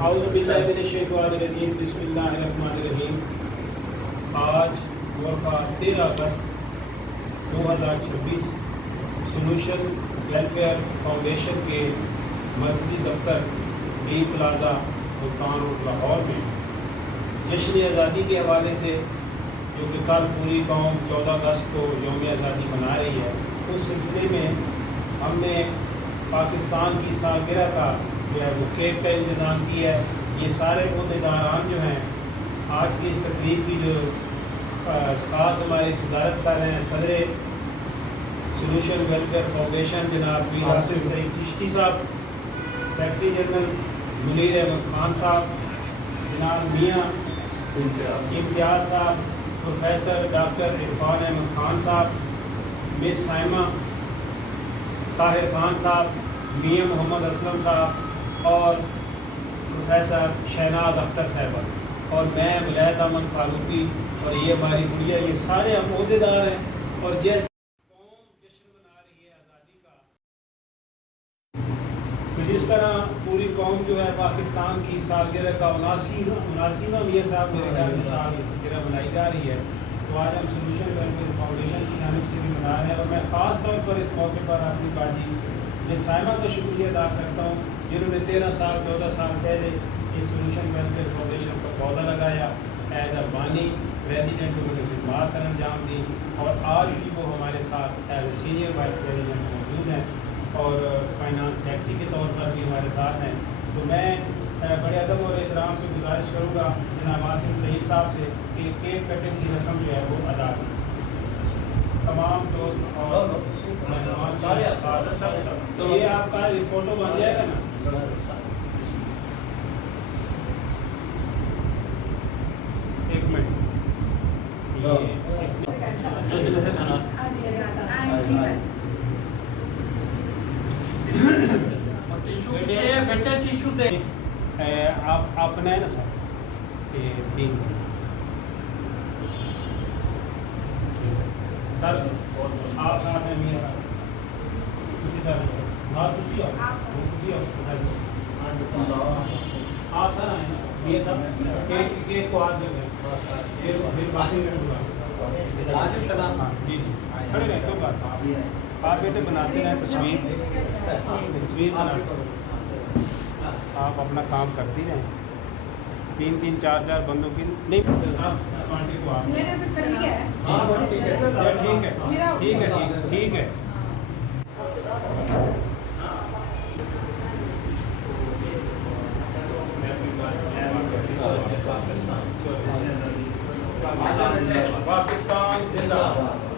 اعوذ باللہ من الشیطان الرجیم بسم اللہ الرحمن الرحیم۔ آج ورقہ 13 اگست 2026 سولوشن ویلفیئر فاؤنڈیشن کے مرکزی دفتر B plaza Multan road Lahore میں جشن آزادی کے حوالے سے جو کہ کل پوری قوم 14 اگست کو یوم آزادی منا رہی ہے، اس سلسلے میں ہم نے پاکستان کی سالگرہ کا جو ہے وہ کیک کا انتظام کیا ہے۔ یہ سارے عہدیداران جو ہیں آج کی اس تقریب کی جو خاص ہماری صدارت کر رہے ہیں، صدر سولوشن ویلفیئر فاؤنڈیشن جناب میر حاصل سعید چشتی صاحب، سیکرٹری جنرل منیر احمد خان صاحب، جناب میاں امتیاز صاحب، پروفیسر ڈاکٹر عرفان احمد خان صاحب، مس سائمہ طاہر خان صاحب، میاں محمد اسلم صاحب اور پروفیسر شہناز اختر صاحبہ اور میں ولایت احمد فاروقی اور یہ ہماری گڑیا، یہ سارے ہم عہدیدار ہیں۔ اور جیسے قوم جشن منا رہی ہے آزادی کا، جس طرح پوری قوم جو ہے پاکستان کی سالگرہ کا 79واں میاں صاحب میرے خیال میں سالگرہ منائی جا رہی ہے، تو آج ہم سولوشن ویلفیئر فاؤنڈیشن کی جانب سے بھی منا رہے ہیں۔ اور میں خاص طور پر اس موقع پر اپنی باجی مس سائمہ کا شکریہ ادا کرتا ہوں، جنہوں نے 13 سال 14 سال پہلے اس سولوشن ویلفیئر فاؤنڈیشن کا پودا لگایا، ایز اے بانی پریزیڈنٹ انہوں نے خدمات سر انجام دی، اور آج بھی وہ ہمارے ساتھ as a senior vice president موجود ہیں اور فائنانس سیکرٹری کے طور پر بھی ہمارے ساتھ ہیں۔ تو میں بڑے ادب اور احترام سے گزارش کروں گا جناب عاصم سعید صاحب سے کہ کیک کٹنگ کی رسم جو ہے وہ ادا کریں۔ تمام دوست اور مہمان تو یہ آپ کا فوٹو بن جائے گا نا؟ ایک منٹ، آپ بنائے نا سر، تین سر آپ ساتھ ہیں میاں صاحب، اسی طرح سے بات خوشی ہو آپ سر آئیں میاں صاحب، کیک کو ہاتھ دیں گے پھر باقی میں جی کھڑے رہیں، کوئی بات آپ بیٹے بناتے رہیں، تصویر بناتے، آپ اپنا کام کرتی رہیں، 3 4 بندوں کی نہیں پارٹی کو آپ ٹھیک ہے پاکستان زندہ باد۔